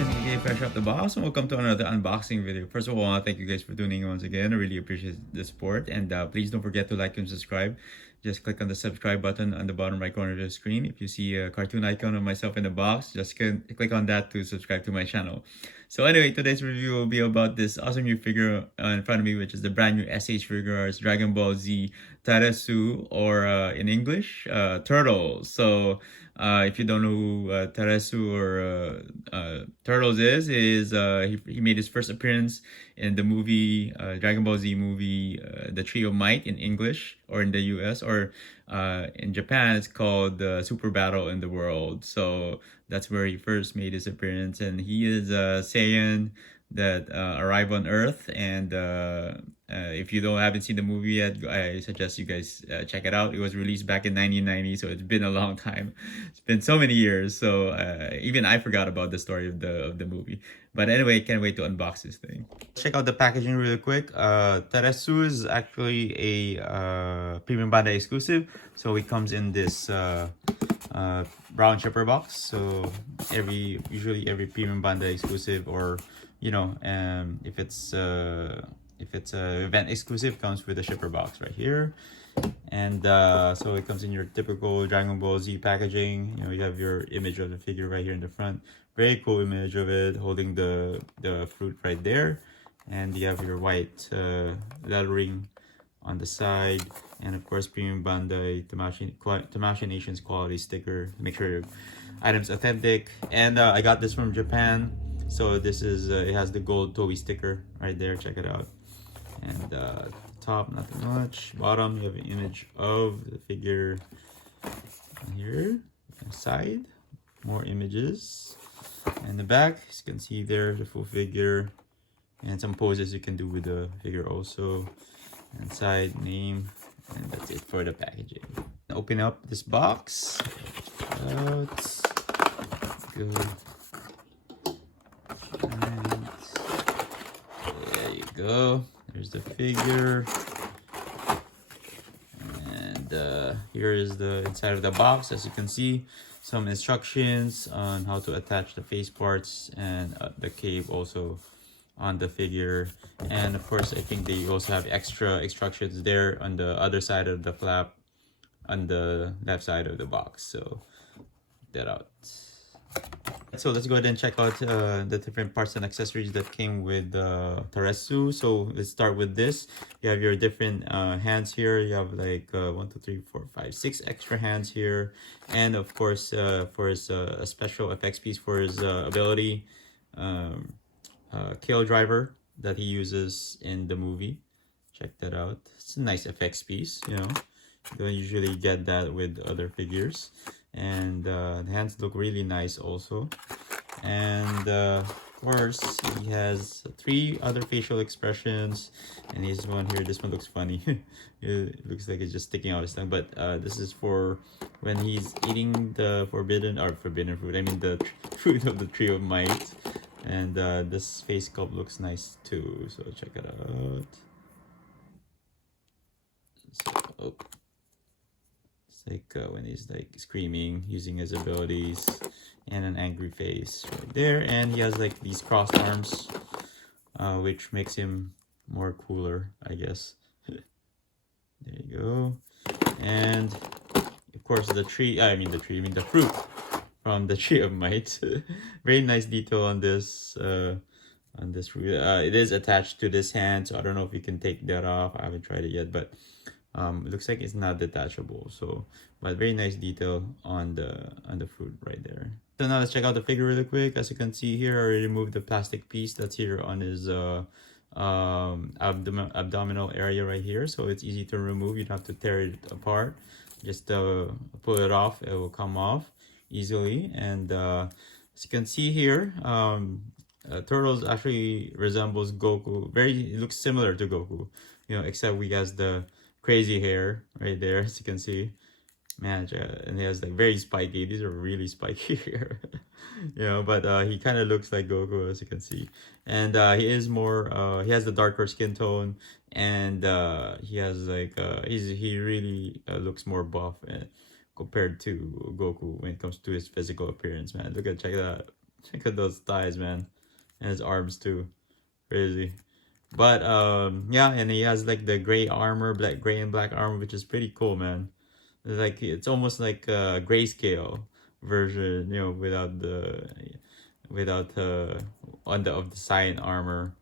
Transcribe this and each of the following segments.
aka Fresh Out the Box, and welcome to another unboxing video. First of all, I want to thank you guys for tuning in once again. I really appreciate the support, and please don't forget to like and subscribe. Just click on the subscribe button on the bottom right corner of the screen. If you see a cartoon icon of myself in the box, just click on that to subscribe to my channel. So anyway, today's review will be about this awesome new figure in front of me, which is the brand new SH Figuarts Dragon Ball Z Tarasu, or in English, Turtles. So if you don't know who Tarasu or Turtles is he made his first appearance in the movie Dragon Ball Z movie, The Tree of Might in English, or in the US, or in Japan it's called Super Battle in the World. So that's where he first made his appearance, and he is a Saiyan that arrived on Earth. And if you haven't seen the movie yet, I suggest you guys check it out. It was released back in 1990, so it's been a long time. It's been so many years, so even I forgot about the story of the movie. But anyway, can't wait to unbox this thing. Check out the packaging really quick. Teresu is actually a Premium Bandai exclusive, so it comes in this brown shipper box. So usually every Premium Bandai exclusive, or if it's event exclusive, comes with a shipper box right here. And so it comes in your typical Dragon Ball Z packaging. You have your image of the figure right here in the front. Very cool image of it holding the fruit right there. And you have your white lettering on the side, and of course Premium Bandai Tamashii Nations quality sticker. Make sure your item's authentic. And I got this from Japan. So this is it has the gold Toei sticker right there. Check it out. And top, nothing much. Bottom, you have an image of the figure here. Side, more images. And the back, as you can see there, the full figure, and some poses you can do with the figure also. And side, name, and that's it for the packaging. Open up this box. Out. Good. And there you go. There's the figure. And here is the inside of the box. As you can see, some instructions on how to attach the face parts, and the cape also on the figure. And of course, I think they also have extra instructions there on the other side of the flap, on the left side of the box. So check that out. So let's go ahead and check out the different parts and accessories that came with Teresu. So let's start with this. You have your different hands here. You have like 1, 2, 3, 4, 5, 6 extra hands here. And of course, for his a special effects piece for his ability, Kill Driver that he uses in the movie. Check that out. It's a nice effects piece, You don't usually get that with other figures. And the hands look really nice also. And of course, he has 3 other facial expressions. And this one here, this one looks funny. It looks like it's just sticking out his tongue. But this is for when he's eating the forbidden fruit. I mean the fruit of the Tree of Might. And this face sculpt looks nice too. So check it out. So, like when he's like screaming, using his abilities, and an angry face right there. And he has like these crossed arms, which makes him more cooler, I guess. There you go. And of course the fruit from the Tree of Might. Very nice detail on this fruit. It is attached to this hand, so I don't know if you can take that off. I haven't tried it yet, but it looks like it's not detachable. So, but very nice detail on the fruit right there. So now let's check out the figure really quick. As you can see here, I removed the plastic piece that's here on his abdominal area right here. So it's easy to remove. You don't have to tear it apart. Just pull it off. It will come off easily. And as you can see here, Turtles actually resembles Goku. It looks similar to Goku, except he has the crazy hair right there, as you can see. Man, and he has like very spiky. These are really spiky hair. But he kind of looks like Goku, as you can see. And he is more he has the darker skin tone, and he has like he really looks more buff compared to Goku when it comes to his physical appearance. Man, check that out. Check out those thighs, man. And his arms too. Crazy. But yeah, and he has like the gray armor, gray and black armor, which is pretty cool, man. Like it's almost like a grayscale version, you know, without on the of the cyan armor.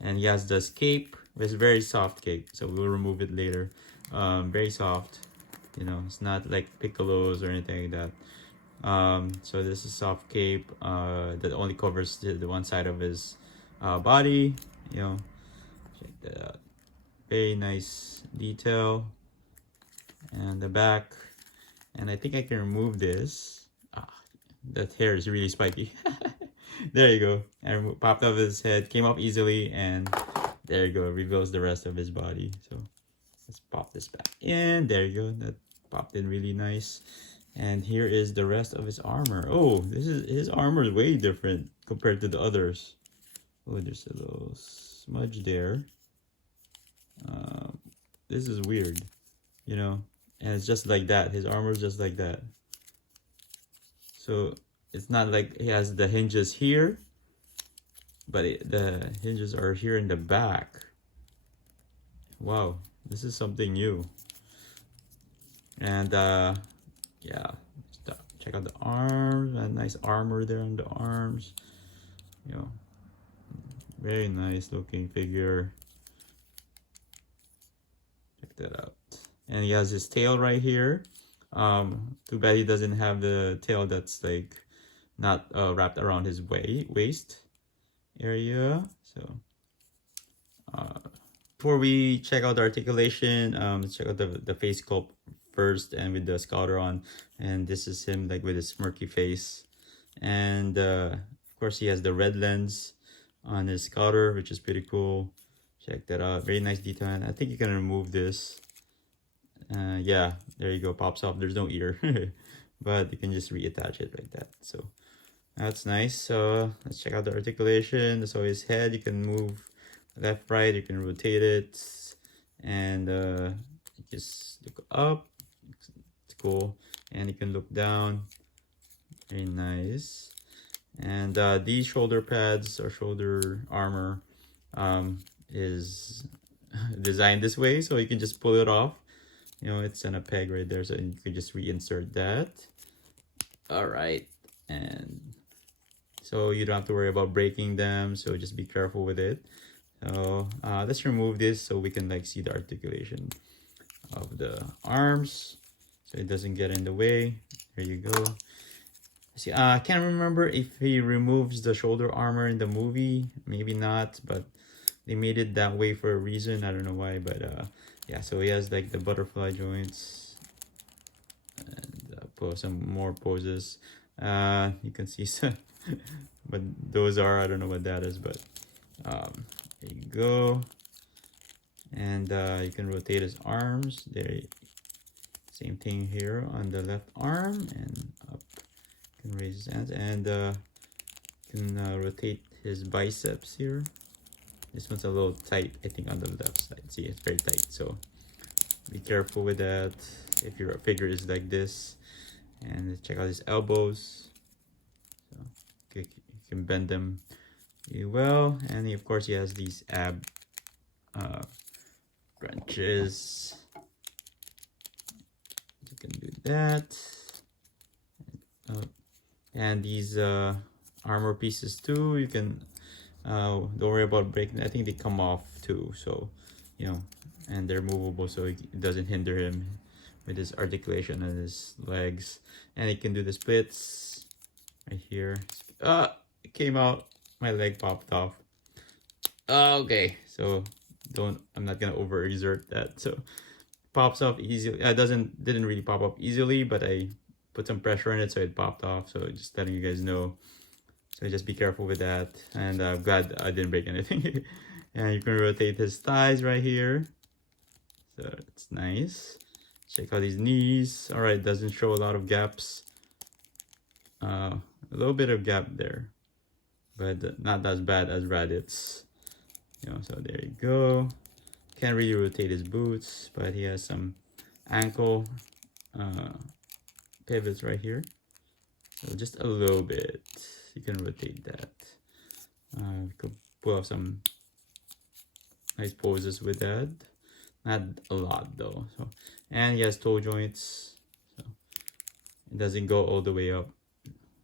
And he has this cape. It's very soft cape, so we'll remove it later. Very soft. You know, it's not like Piccolo's or anything like that. So this is soft cape that only covers the one side of his body. You know, check that out. Very nice detail. And the back. And I think I can remove this. That hair is really spiky. There you go. And popped off his head, came up easily, and there you go. It reveals the rest of his body. So let's pop this back in. There you go. That popped in really nice. And here is the rest of his armor. Oh, his armor is way different compared to the others. Oh, there's a little smudge there. This is weird, you know. And it's just like that. His armor is just like that. So it's not like he has the hinges here, but the hinges are here in the back. Wow, this is something new. And yeah, check out the arms. A nice armor there on the arms. You know, very nice looking figure. Check that out. And he has his tail right here. Too bad he doesn't have the tail that's like not wrapped around his waist area. So before we check out the articulation, let's check out the face sculpt first, and with the scouter on. And this is him like with his smirky face. And of course he has the red lens on his scouter, which is pretty cool. Check that out. Very nice detail. And I think you can remove this. Yeah, there you go. Pops off. There's no ear, but you can just reattach it like that. So that's nice. So let's check out the articulation. So his head, you can move left, right. You can rotate it, and just look up. It's cool. And you can look down. Very nice. And these shoulder pads or shoulder armor is designed this way, so you can just pull it off. You know, it's on a peg right there, so you can just reinsert that. All right, and so you don't have to worry about breaking them, so just be careful with it. So let's remove this so we can like see the articulation of the arms, so it doesn't get in the way. There you go. See, I can't remember if he removes the shoulder armor in the movie. Maybe not, but they made it that way for a reason. I don't know why, but yeah. So he has like the butterfly joints, and some more poses. You can see some, but those are, I don't know what that is, but there you go. And you can rotate his arms. There, same thing here on the left arm, and up. You can raise his hands, and you can rotate his biceps here. This one's a little tight, I think, on the left side. See, it's very tight, so be careful with that if your figure is like this. And check out his elbows. So you can bend them really well. And of course, he has these ab crunches. You can do that. And these armor pieces too, you can don't worry about breaking. I think they come off too, so you know, and they're movable, so it doesn't hinder him with his articulation and his legs. And he can do the splits right here. It came out. My leg popped off. Okay, so I'm not gonna overexert that. So pops off easily. Didn't really pop up easily, but I put some pressure on it, so it popped off. So just letting you guys know. So just be careful with that. And I'm glad I didn't break anything. And you can rotate his thighs right here. So it's nice. Check out his knees. All right, doesn't show a lot of gaps. A little bit of gap there, but not as bad as Raditz. You know, so there you go. Can't really rotate his boots, but he has some ankle pivots right here. So just a little bit. You can rotate that. You could pull off some nice poses with that. Not a lot though. So, and he has toe joints, so it doesn't go all the way up.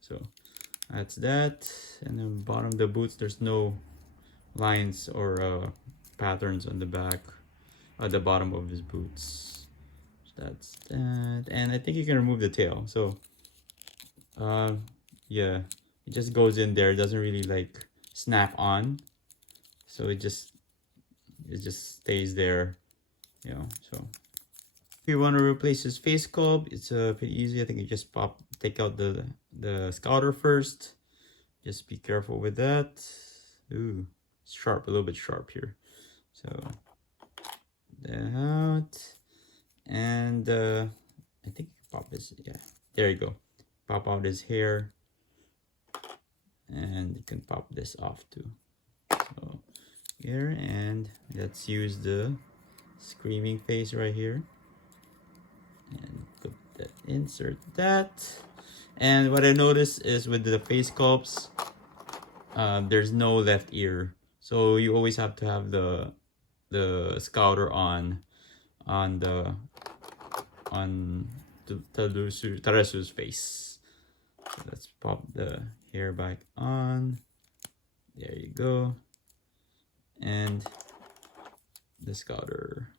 So that's that. And then bottom of the boots, there's no lines or patterns on the back at the bottom of his boots. So that's that. And I think you can remove the tail. So yeah, it just goes in there. It doesn't really like snap on, so it just stays there, you know. So if you want to replace his face sculpt, it's pretty easy. I think you just take out the scouter first. Just be careful with that. Ooh, sharp, a little bit sharp here. So that out, and I think you can pop this. Yeah, there you go. Pop out his hair, and you can pop this off too. So here, and let's use the screaming face right here, and put that, insert that. And what I noticed is with the face sculpts, there's no left ear, so you always have to have the scouter on Tulese's face. So let's pop the hair back on. There you go. And the scouter.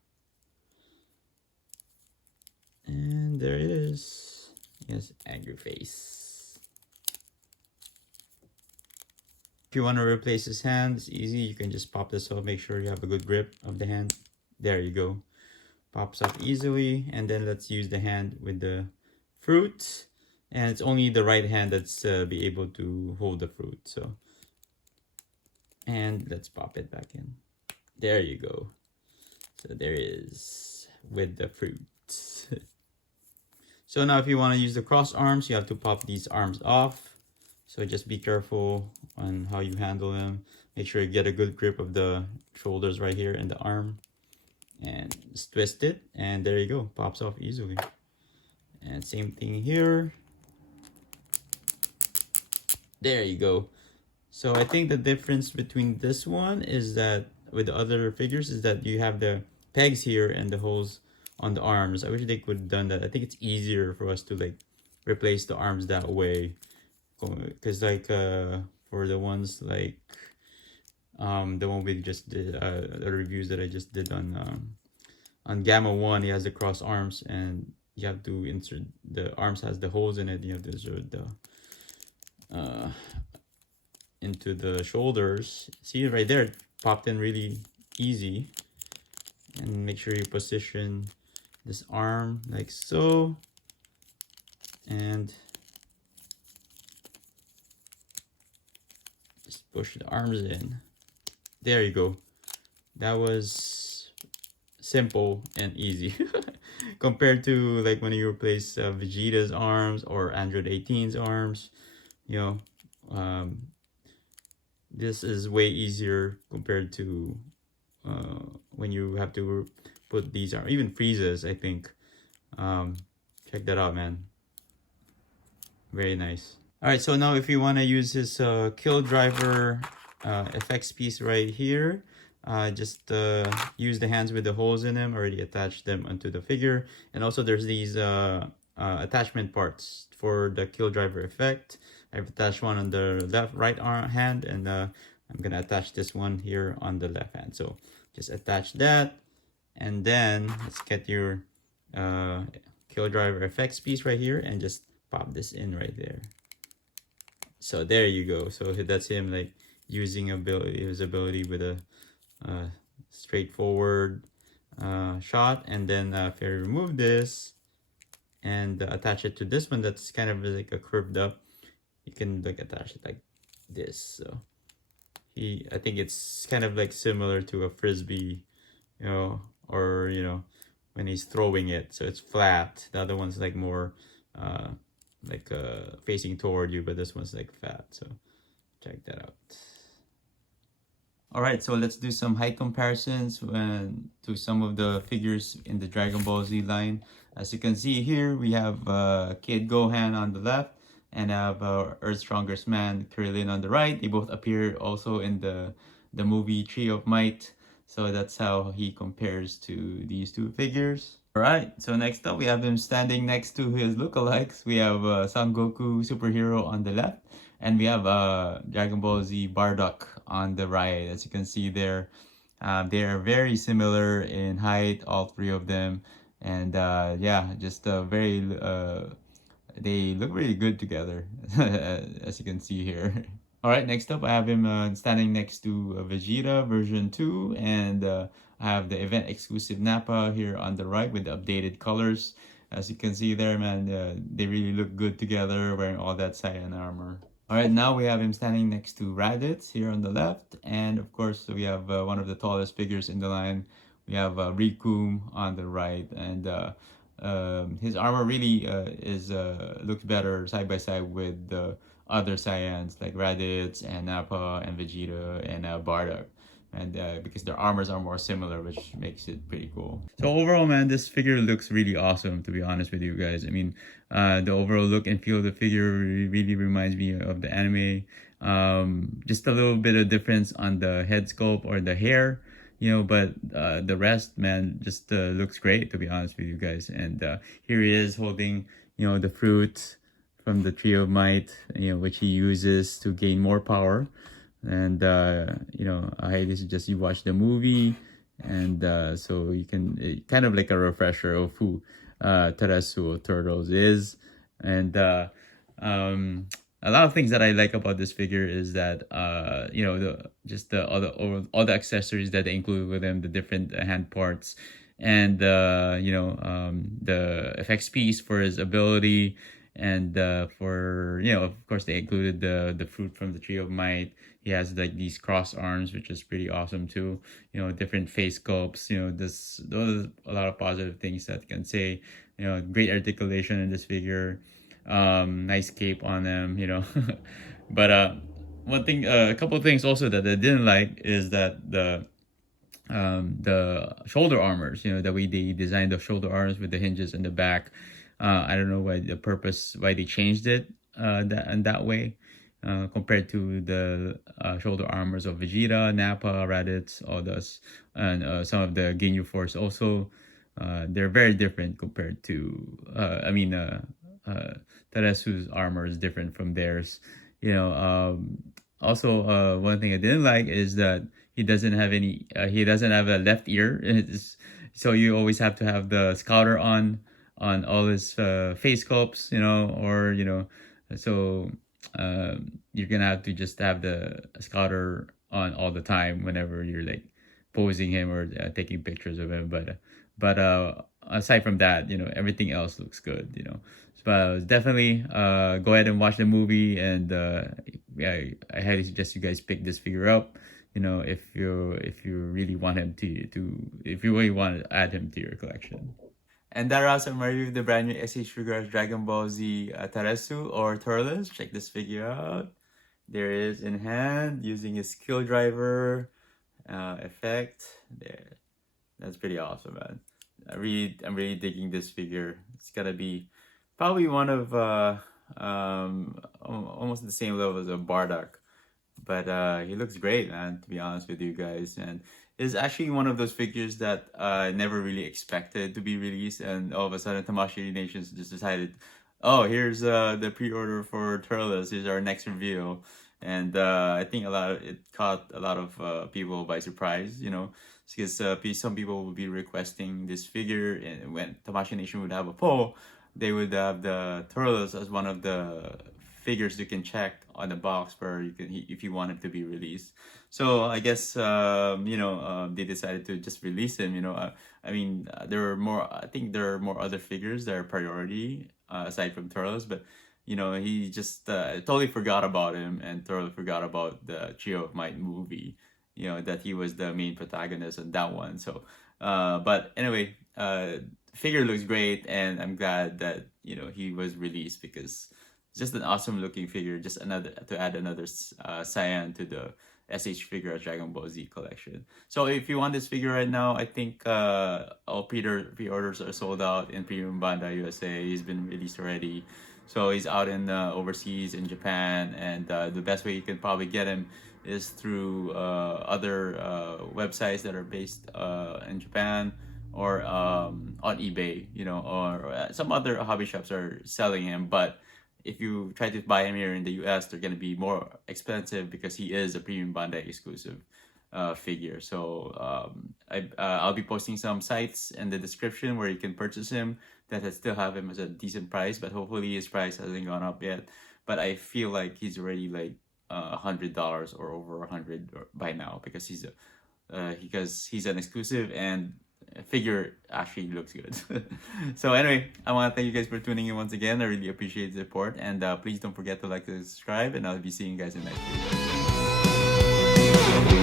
And there it is. Yes, angry face. If you want to replace his hand, it's easy. You can just pop this off. Make sure you have a good grip of the hand. There you go. Pops up easily. And then let's use the hand with the fruit. And it's only the right hand that's be able to hold the fruit. So, and let's pop it back in. There you go. So there is with the fruit. So now if you want to use the cross arms, you have to pop these arms off. So just be careful on how you handle them. Make sure you get a good grip of the shoulders right here and the arm. And just twist it, and there you go. Pops off easily. And same thing here. There you go. So I think the difference between this one is that with the other figures is that you have the pegs here and the holes on the arms. I wish they could have done that. I think it's easier for us to like replace the arms that way, because like for the ones like the one we just did, the reviews that I just did on Gamma 1, he has the cross arms, and you have to insert the arms has the holes in it. You have to insert the into the shoulders. See right there, it popped in really easy. And make sure you position this arm like so, and just push the arms in. There you go. That was simple and easy compared to like when you replace Vegeta's arms or Android 18's arms. You know, this is way easier compared to when you have to put these arms, even Frieza's, I think. Check that out, man. Very nice. All right, so now if you want to use this kill driver effects piece right here, just use the hands with the holes in them. Already attached them onto the figure. And also there's these attachment parts for the kill driver effect. I've attached one on the right hand, and I'm gonna attach this one here on the left hand. So just attach that, and then let's get your kill driver effects piece right here, and just pop this in right there. So there you go. So that's him like using his ability with a straightforward shot. And then if I remove this and attach it to this one that's kind of like a curved up, you can like attach it like this. So I think it's kind of like similar to a frisbee, you know, or you know, when he's throwing it, so it's flat. The other one's like more facing toward you, but this one's like fat. So check that out. All right, so let's do some height comparisons to some of the figures in the Dragon Ball Z line. As you can see here, we have Kid Gohan on the left, and I have Earth's Strongest Man, Krillin on the right. They both appear also in the movie Tree of Might. So that's how he compares to these two figures. Alright, so next up we have him standing next to his lookalikes. We have Son Goku superhero on the left, and we have Dragon Ball Z Bardock on the right. As you can see there, they are very similar in height, all three of them, and yeah, just very they look really good together, as you can see here. All right, next up, I have him standing next to Vegeta version 2, and I have the event exclusive Nappa here on the right with the updated colors. As you can see there, man, they really look good together wearing all that cyan armor. All right, now we have him standing next to Raditz here on the left, and of course, we have one of the tallest figures in the line. We have Riku on the right, and his armor really is looks better side by side with the other Saiyans like Raditz and Nappa and Vegeta and Bardock. And because their armors are more similar, which makes it pretty cool. So overall, man, this figure looks really awesome, to be honest with you guys. I mean, the overall look and feel of the figure really reminds me of the anime. Just a little bit of difference on the head sculpt or the hair, but the rest, man, just looks great, to be honest with you guys. And here he is holding, the fruit from the Tree of Might, which he uses to gain more power. And I highly suggest you watch the movie, and so you can kind of like a refresher of who Turles or Turles is. And a lot of things that I like about this figure is that all the accessories that they include with them, the different hand parts, and the effects piece for his ability, and for of course they included the fruit from the Tree of Might. He has like these cross arms, which is pretty awesome too. Different face sculpts. Those are a lot of positive things that you can say. Great articulation in this figure. Nice cape on them. But one thing, a couple of things also that I didn't like is that the shoulder armors. The way they designed the shoulder arms with the hinges in the back. I don't know why they changed it that way. Compared to the shoulder armors of Vegeta, Nappa, Raditz, all those, and some of the Ginyu Force also. They're very different compared to, Teresu's armor is different from theirs. Also, one thing I didn't like is that he doesn't have a left ear. So you always have to have the scouter on all his face sculpts, so you're gonna have to just have the scouter on all the time whenever you're like posing him or taking pictures of him. But aside from that, everything else looks good. But definitely go ahead and watch the movie, and yeah, I highly suggest you guys pick this figure up. If you really want him if you really want to add him to your collection. And that was my review of the brand new SH Figuarts Dragon Ball Z Teresu or Turles. Check this figure out. There is in hand using his skill driver effect. There, that's pretty awesome, man. I'm really digging this figure. It's gotta be probably one of almost the same level as a Bardock. But he looks great, man, to be honest with you guys. And it's actually one of those figures that I never really expected to be released. And all of a sudden, Tamashii Nations just decided, oh, here's the pre-order for Turles. Here's our next reveal. And I think it caught a lot of people by surprise, because some people would be requesting this figure. And when Tamashii Nation would have a poll, they would have the Turles as one of the figures you can check on the box if you want him to be released. So I guess they decided to just release him. There are more. I think there are more other figures that are priority aside from Turles, but he just totally forgot about him, and totally forgot about the Trio of Might movie. That he was the main protagonist on that one. So, but anyway, figure looks great, and I'm glad that he was released because it's just an awesome looking figure. Just to add another Saiyan to Figuarts Dragon Ball Z collection. So if you want this figure right now, I think all pre-orders are sold out in Premium Bandai USA. He's been released already. So he's out in overseas in Japan, and the best way you can probably get him is through other websites that are based in Japan, or on eBay, or some other hobby shops are selling him. But if you try to buy him here in the US, they're going to be more expensive because he is a Premium Bandai exclusive figure. So I'll be posting some sites in the description where you can purchase him that still have him as a decent price, but hopefully his price hasn't gone up yet. But I feel like he's already like $100 or over 100 by now, because he's an exclusive, and figure actually looks good. So anyway, I want to thank you guys for tuning in once again. I really appreciate the support, and please don't forget to like and subscribe, and I'll be seeing you guys in the next video.